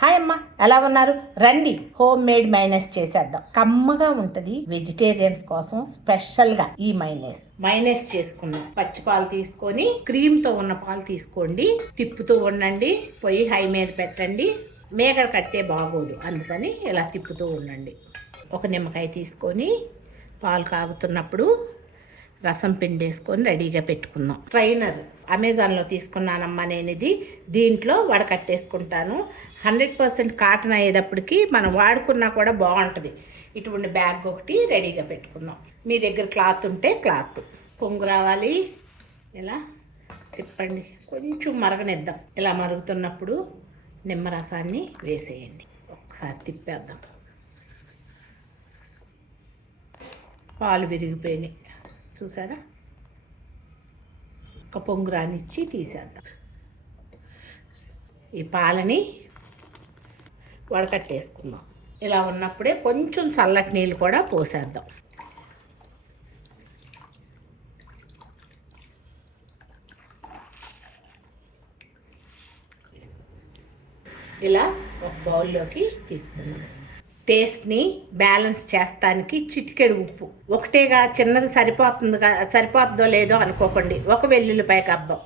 Hi అమ్మ ఎలా ఉన్నారు? రండి హోమ్ మేడ్ మైనస్ చేసేద్దాం. కమ్మగా ఉంటది వెజిటేరియన్స్ కోసం స్పెషల్గా ఈ మైనస్. మైనస్ చేసుకున్నాం పచ్చి పాలు తీసుకొని క్రీమ్తో ఉన్న పాలు తీసుకోండి. తిప్పుతూ ఉండండి పొయ్యి హై మీద పెట్టండి. మేకడ కట్టే బాగోదు అందుకని ఇలా తిప్పుతూ ఉండండి. ఒక నిమ్మకాయ తీసుకొని పాలు కాగుతున్నప్పుడు రసం పిండేసుకొని రెడీగా పెట్టుకుందాం. ట్రైనర్ అమెజాన్లో తీసుకున్నానమ్మా నేను ఇది దీంట్లో వడకట్టేసుకుంటాను హండ్రెడ్ పర్సెంట్ కాటన్ అయ్యేటప్పటికి మనం వాడుకున్నా కూడా బాగుంటుంది. ఇటువంటి బ్యాగ్ ఒకటి రెడీగా పెట్టుకుందాం. మీ దగ్గర క్లాత్ ఉంటే క్లాత్. పొంగు రావాలి. ఇలా తిప్పండి. కొంచెం మరగనిద్దాం. ఇలా మరుగుతున్నప్పుడు నిమ్మరసాన్ని వేసేయండి. ఒకసారి తిప్పేద్దాం. పాలు విరిగిపోయినాయి. చూసారా? ఒక పొంగు ఇచ్చి తీసేద్దాం. ఈ పాలని వడకట్టేసుకుందాం. ఇలా ఉన్నప్పుడే కొంచెం చల్లటి నీళ్ళు కూడా పోసేద్దాం. ఇలా ఒక బౌల్లోకి తీసుకుందాం. టేస్ట్ని బ్యాలెన్స్ చేస్తానికి చిటికెడు ఉప్పు. ఒకటేగా చిన్నది సరిపోతుంది సరిపోతుందో లేదో అనుకోకండి. ఒక వెల్లుల్లిపాయ కబ్బం.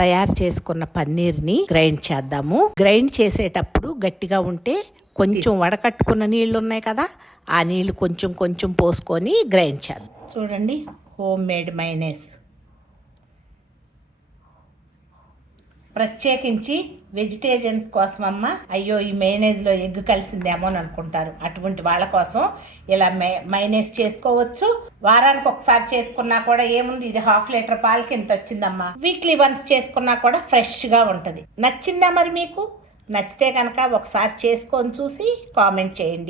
తయారు చేసుకున్న పన్నీర్ని గ్రైండ్ చేద్దాము. గ్రైండ్ చేసేటప్పుడు గట్టిగా ఉంటే కొంచెం వడకట్టుకున్న నీళ్ళు ఉన్నాయి కదా ఆ నీళ్ళు కొంచెం కొంచెం పోసుకొని గ్రైండ్ చేద్దాం. చూడండి హోమ్ మేడ్ మైనేస్ ప్రత్యేకించి వెజిటేరియన్స్ కోసం అమ్మ అయ్యో ఈ మైనేజ్లో ఎగ్ కలిసిందేమో అని అనుకుంటారు. అటువంటి వాళ్ళ కోసం ఇలా మై మైనేజ్ చేసుకోవచ్చు. వారానికి ఒకసారి చేసుకున్నా కూడా ఏముంది? ఇది హాఫ్ లీటర్ పాలకి ఇంత వచ్చిందమ్మా? వీక్లీ వన్స్ చేసుకున్నా కూడా ఫ్రెష్గా ఉంటుంది. నచ్చిందా మరి మీకు? నచ్చితే కనుక ఒకసారి చేసుకొని చూసి కామెంట్ చేయండి.